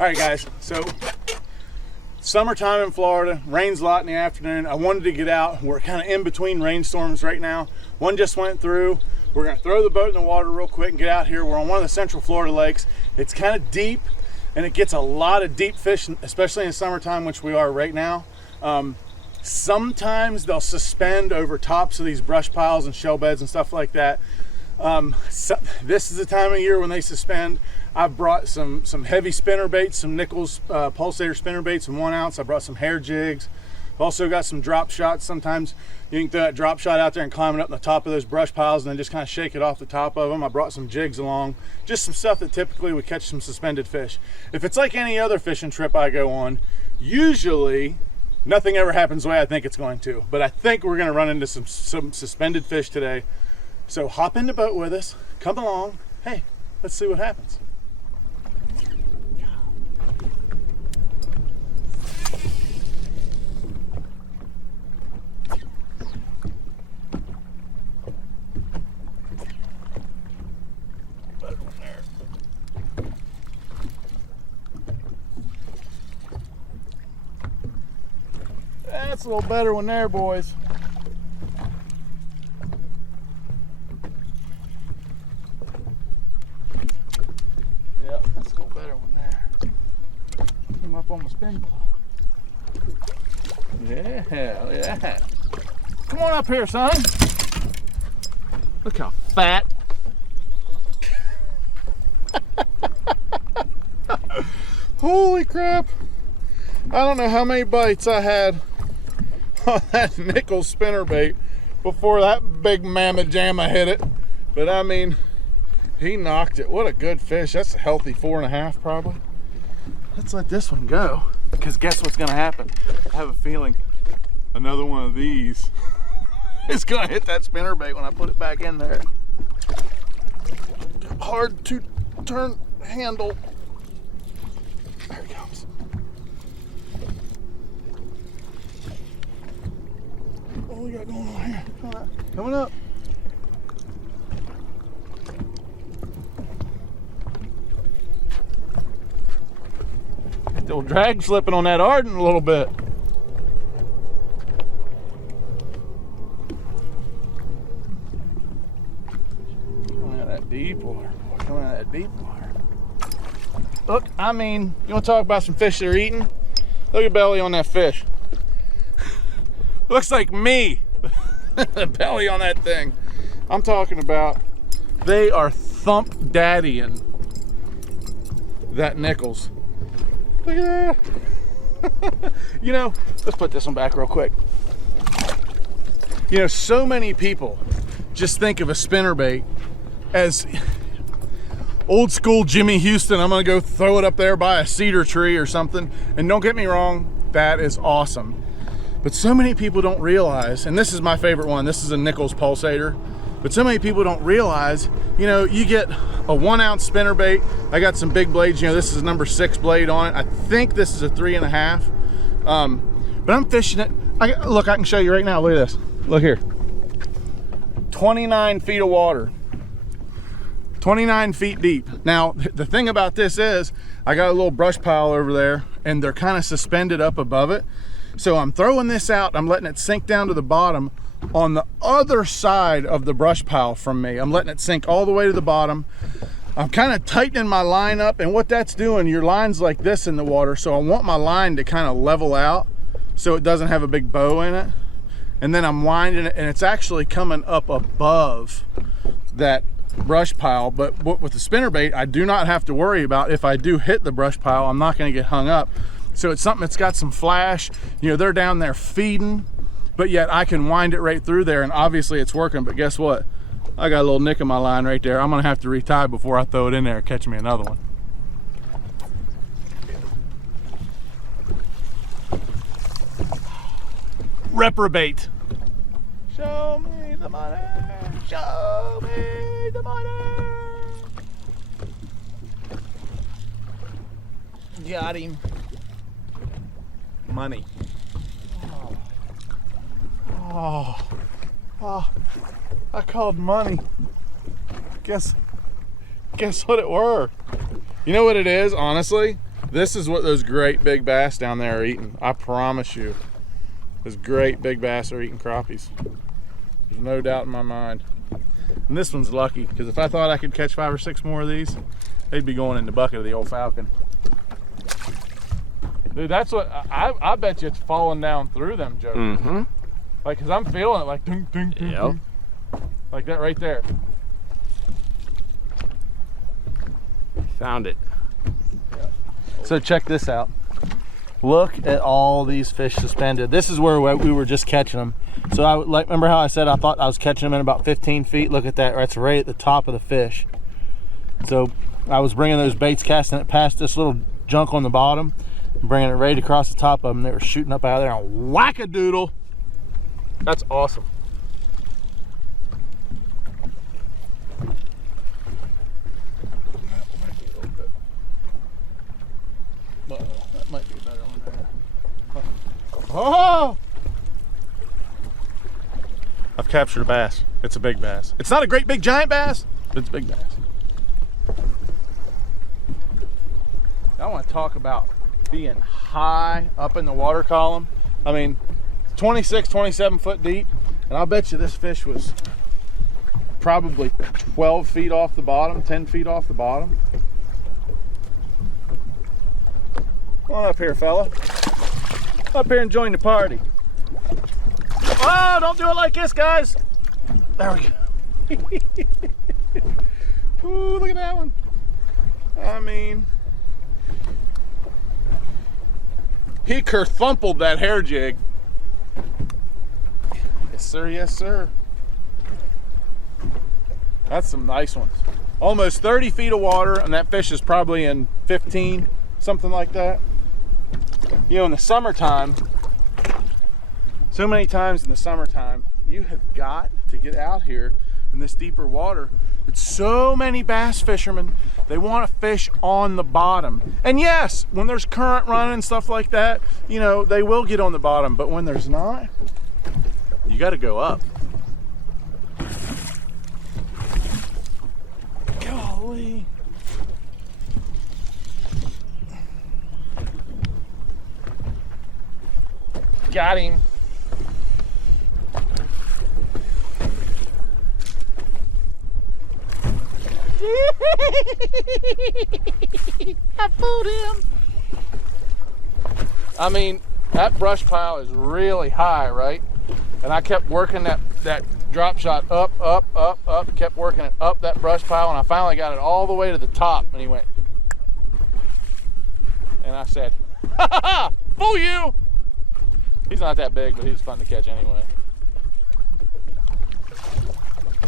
All right, guys, so summertime in Florida, rains a lot in the afternoon. I wanted to get out. We're kind of in between rainstorms right now. One just went through. We're gonna throw the boat in the water real quick and get out here. We're on one of the Central Florida lakes. It's kind of deep and it gets a lot of deep fish, especially in summertime, which we are right now. Sometimes they'll suspend over tops of these brush piles and shell beds and stuff like that. So this is the time of year when they suspend. I've brought some heavy spinner baits, some Nichols pulsator spinner baits in 1 ounce. I brought some hair jigs. I've also got some drop shots. Sometimes you can throw that drop shot out there and climb it up on the top of those brush piles and then just kind of shake it off the top of them. I brought some jigs along, just some stuff that typically would catch some suspended fish. If it's like any other fishing trip I go on, usually nothing ever happens the way I think it's going to, but I think we're gonna run into some suspended fish today. So hop in the boat with us, come along. Hey, let's see what happens. That's a little better one there, boys. Yep, that's a little better one there. Came up on my spin claw. Yeah, look at that. Come on up here, son. Look how fat. Holy crap. I don't know how many bites I had on that Nichols spinnerbait before that big mamma jamma hit it, but I mean, he knocked it. What a good fish. That's a healthy 4.5 probably. Let's let this one go, because guess what's gonna happen? I have a feeling another one of these is gonna hit that spinnerbait when I put it back in there. Hard to turn handle. There he comes. What we got going on here? Coming up. Still drag slipping on that Ardent a little bit. Coming out of that deep water, boy. Coming out of that deep water. Look, I mean, you want to talk about some fish they're eating? Look at belly on that fish. Looks like me. The belly on that thing. I'm talking about, they are thump daddying that Nichols. Look at that. You know, let's put this one back real quick. You know, so many people just think of a spinnerbait as old school Jimmy Houston. I'm gonna go throw it up there by a cedar tree or something. And don't get me wrong, that is awesome. But so many people don't realize, and this is my favorite one, this is a Nichols pulsator, but so many people don't realize, you know, you get a 1 ounce spinnerbait. I got some big blades, you know, this is number 6 blade on it. I think this is a 3.5. But I'm fishing it. Look, I can show you right now, look at this. Look here. 29 feet of water. 29 feet deep. Now, the thing about this is, I got a little brush pile over there, and they're kind of suspended up above it. So I'm throwing this out, I'm letting it sink down to the bottom on the other side of the brush pile from me. I'm letting it sink all the way to the bottom. I'm kind of tightening my line up, and what that's doing, your line's like this in the water, so I want my line to kind of level out so it doesn't have a big bow in it. And then I'm winding it, and it's actually coming up above that brush pile. But with the spinnerbait, I do not have to worry about if I do hit the brush pile, I'm not going to get hung up. So it's something that's got some flash. You know, they're down there feeding, but yet I can wind it right through there, and obviously it's working. But guess what? I got a little nick in my line right there. I'm gonna have to retie before I throw it in there and catch me another one. Reprobate. Show me the money. Show me the money. Got him. Money. Oh, I called money. Guess what it were? You know what it is, honestly? This is what those great big bass down there are eating. I promise you. Those great big bass are eating crappies. There's no doubt in my mind. And this one's lucky, because if I thought I could catch 5 or 6 more of these, they'd be going in the bucket of the old Falcon. Dude, that's what, I bet you it's falling down through them jokers. Mm-hmm. Like, because I'm feeling it like ding, ding, ding, Yep. ding. Like that right there. Found it. So check this out. Look at all these fish suspended. This is where we were just catching them. So I like, remember how I said I thought I was catching them in about 15 feet? Look at that, that's right at the top of the fish. So I was bringing those baits, casting it past this little junk on the bottom, bringing it right across the top of them. They were shooting up out of there and whack-a-doodle. That's awesome. That might be a better one there. Oh! I've captured a bass. It's a big bass. It's not a great big giant bass, but it's a big bass. I want to talk about being high up in the water column. I mean, 26, 27 foot deep, and I'll bet you this fish was probably 12 feet off the bottom, 10 feet off the bottom. Come on up here, fella. Up here and join the party. Oh, don't do it like this, guys. There we go. Ooh, look at that one. I mean, he kerthumpled that hair jig. Yes, sir, yes, sir. That's some nice ones. Almost 30 feet of water, and that fish is probably in 15, something like that. You know, in the summertime, so many times in the summertime, you have got to get out here in this deeper water. But so many bass fishermen, they want to fish on the bottom. And yes, when there's current running and stuff like that, you know, they will get on the bottom. But when there's not, you got to go up. Golly. Got him. I fooled him. I mean, that brush pile is really high, right? And I kept working that drop shot up, up, up, up, kept working it up that brush pile, and I finally got it all the way to the top, and he went. And I said, ha ha ha, fool you! He's not that big, but he's fun to catch anyway.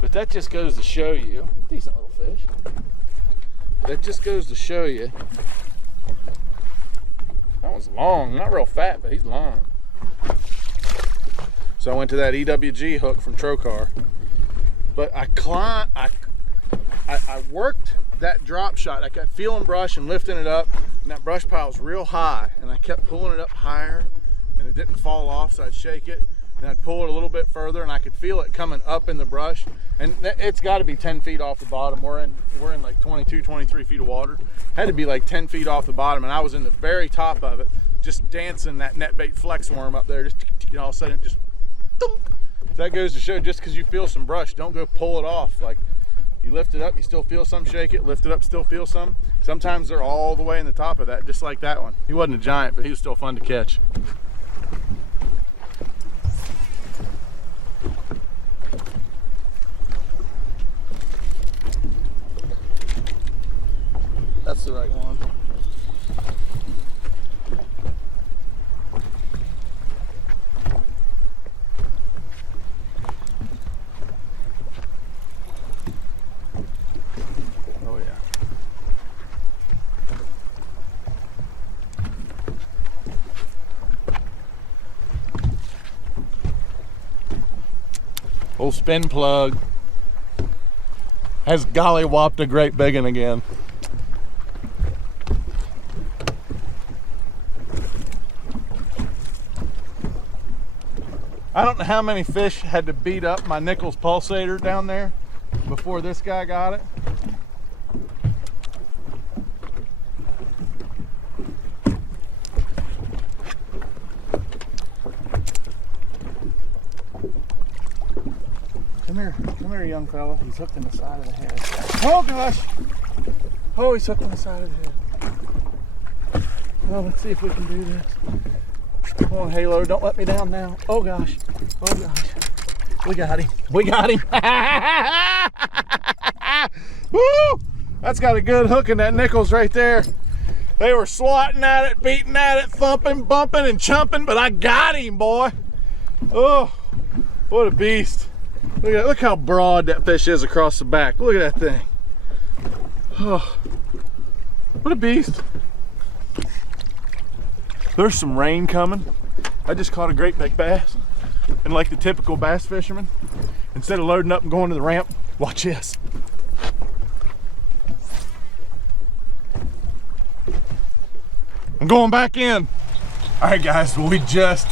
But that just goes to show you, decent little fish. That just goes to show you. That one's long, not real fat, but he's long. So I went to that EWG hook from Trocar. But I worked that drop shot. I kept feeling brush and lifting it up, and that brush pile was real high, and I kept pulling it up higher, and it didn't fall off, so I'd shake it, and I'd pull it a little bit further, and I could feel it coming up in the brush. And it's got to be 10 feet off the bottom. We're in like 22, 23 feet of water. Had to be like 10 feet off the bottom, and I was in the very top of it, just dancing that net bait flex worm up there. Just, you know, all of a sudden it just, thunk. That goes to show, just because you feel some brush, don't go pull it off. Like, you lift it up, you still feel some, shake it, lift it up, still feel some. Sometimes they're all the way in the top of that, just like that one. He wasn't a giant, but he was still fun to catch. That's the right one. Oh yeah. Old spin plug has golly-whopped a great big one again. I don't know how many fish had to beat up my Nichols pulsator down there before this guy got it. Come here, young fella. He's hooked in the side of the head. Oh gosh! Oh, he's hooked in the side of the head. Well, let's see if we can do this. Come on, Halo, don't let me down now. Oh gosh, oh gosh. We got him. We got him. Woo! That's got a good hook in that Nichols right there. They were swatting at it, beating at it, thumping, bumping, and chumping, but I got him, boy. Oh, what a beast. Look how broad that fish is across the back. Look at that thing. Oh, what a beast. There's some rain coming. I just caught a great big bass. And like the typical bass fisherman, instead of loading up and going to the ramp, watch this. I'm going back in. All right, guys, well, we just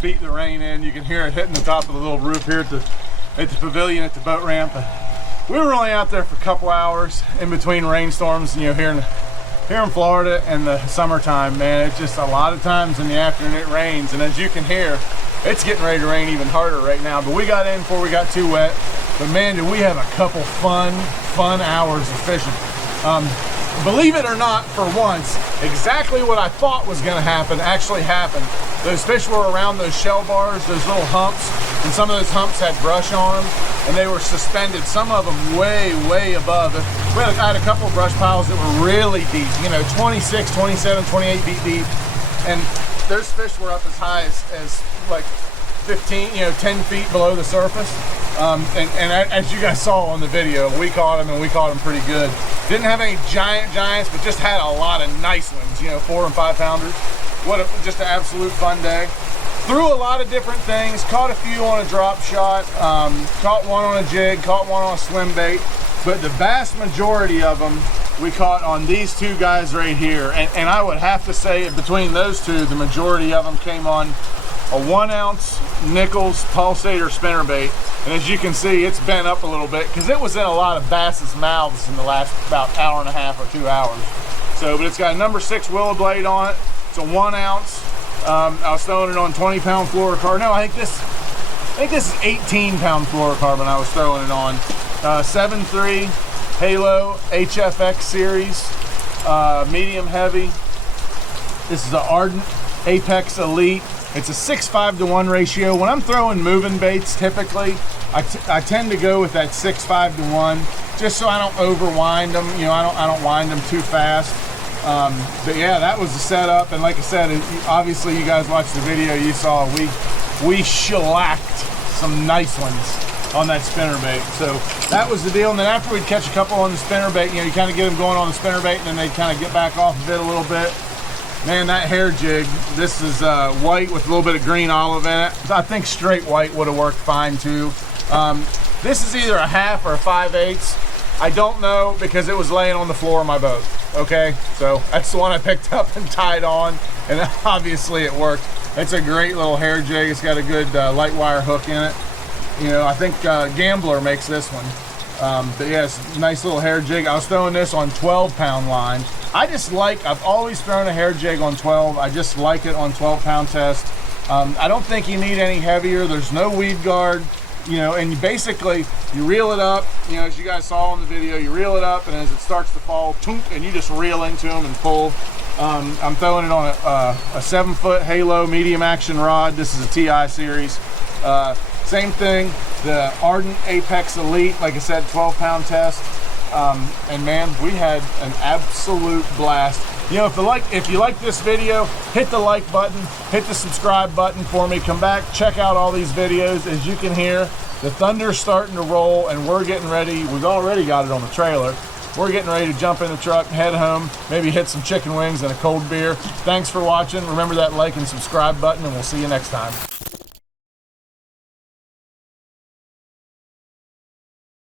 beat the rain in. You can hear it hitting the top of the little roof here at the pavilion at the boat ramp. We were only out there for a couple hours in between rainstorms, you know, here in Florida in the summertime, man. It's just a lot of times in the afternoon it rains, and as you can hear, it's getting ready to rain even harder right now. But we got in before we got too wet. But man, did we have a couple fun hours of fishing. Believe it or not, for once, exactly what I thought was gonna happen actually happened. Those fish were around those shell bars, those little humps, and some of those humps had brush on them, and they were suspended, some of them way above. I had a couple of brush piles that were really deep, you know, 26, 27, 28 feet deep, and those fish were up as high as like 15, you know, 10 feet below the surface. And as you guys saw on the video, we caught them, and we caught them pretty good. Didn't have any giants, but just had a lot of nice ones, you know, 4 and 5 pounders. Just an absolute fun day. Threw a lot of different things, caught a few on a drop shot, caught one on a jig, caught one on a swim bait, but the vast majority of them we caught on these two guys right here. And I would have to say between those two, the majority of them came on a 1 ounce Nichols pulsator spinnerbait. And as you can see, it's bent up a little bit because it was in a lot of bass's mouths in the last about hour and a half or 2 hours. So, but it's got a number 6 willow blade on it. It's a 1 ounce. I was throwing it on 20-pound fluorocarbon. No, I think this is 18-pound fluorocarbon I was throwing it on. 7.3 Halo HFX series, medium heavy. This is the Ardent Apex Elite. It's a 6:5 to 1 ratio. When I'm throwing moving baits, typically, I tend to go with that 6:5 to 1, just so I don't overwind them. You know, I don't wind them too fast. But yeah, that was the setup. And like I said, obviously you guys watched the video, you saw we shellacked some nice ones on that spinnerbait. So that was the deal. And then after we'd catch a couple on the spinnerbait, you know, you kind of get them going on the spinnerbait, and then they'd kind of get back off of it a little bit. Man, that hair jig, this is white with a little bit of green olive in it. I think straight white would have worked fine too. This is either a 1/2 or a 5/8. I don't know because it was laying on the floor of my boat, okay? So that's the one I picked up and tied on, and obviously it worked. It's a great little hair jig. It's got a good light wire hook in it. You know, I think Gambler makes this one. But yeah, it's a nice little hair jig. I was throwing this on 12-pound line. I've always thrown a hair jig on 12. I just like it on 12-pound test. I don't think you need any heavier. There's no weed guard, you know, and you reel it up, you know, as you guys saw in the video, you reel it up, and as it starts to fall, toonk, and you just reel into them and pull. I'm throwing it on a 7-foot Halo medium action rod. This is a TI series. Same thing, the Ardent Apex Elite, like I said, 12-pound test. And man, we had an absolute blast. You know, if you like this video, hit the like button, hit the subscribe button for me. Come back, check out all these videos. As you can hear, the thunder's starting to roll, and we're getting ready. We've already got it on the trailer. We're getting ready to jump in the truck and head home, maybe hit some chicken wings and a cold beer. Thanks for watching. Remember that like and subscribe button, and we'll see you next time.